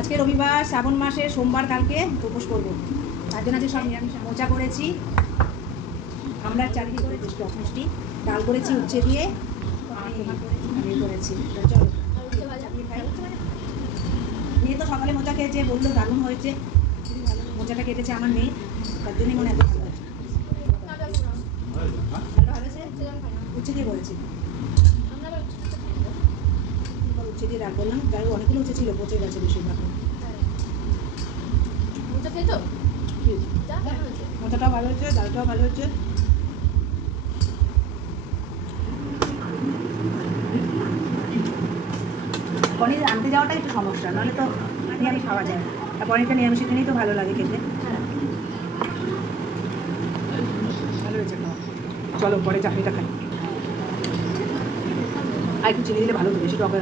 আজকে রবিবার, শ্রাবণ মাসে সোমবার, কালকে উপোস করবো। তার জন্য আজকে সব নিরামিষ। মোচা করেছি, আমড়ার চাটনি করেছি, টক মিষ্টি, ডাল করেছি উচ্ছে দিয়ে, আর করেছি। চলো মেয়ে তো সকালে মোচা খেয়েছে, বললো দারুণ হয়েছে। মোচাটা কেটেছে আমার মেয়ে, তার জন্যই মনে এত ভালো হয়েছে। ভালো হয়েছে, উচ্ছে দিয়ে করেছি। উচ্ছে দিয়ে ডাল করলাম, যাই অনেকগুলো উচ্ছে ছিল, পচে গেছে বেশিরভাগ। মোচাটাও ভালো হয়েছে, ডালটাও ভালো হয়েছে। পনির আনতে যাওয়াটাই একটু সমস্যা, নাহলে তো নিরামিষ খাওয়া যায়। আর পনিরটা নিরামিষের দিনেই তো ভালো লাগে খেতে। ভালো হয়েছে খাওয়া। চলো পরে চাটনিটা খাই। আর একটু চিনি দিলে ভালো হতো, বেশি টক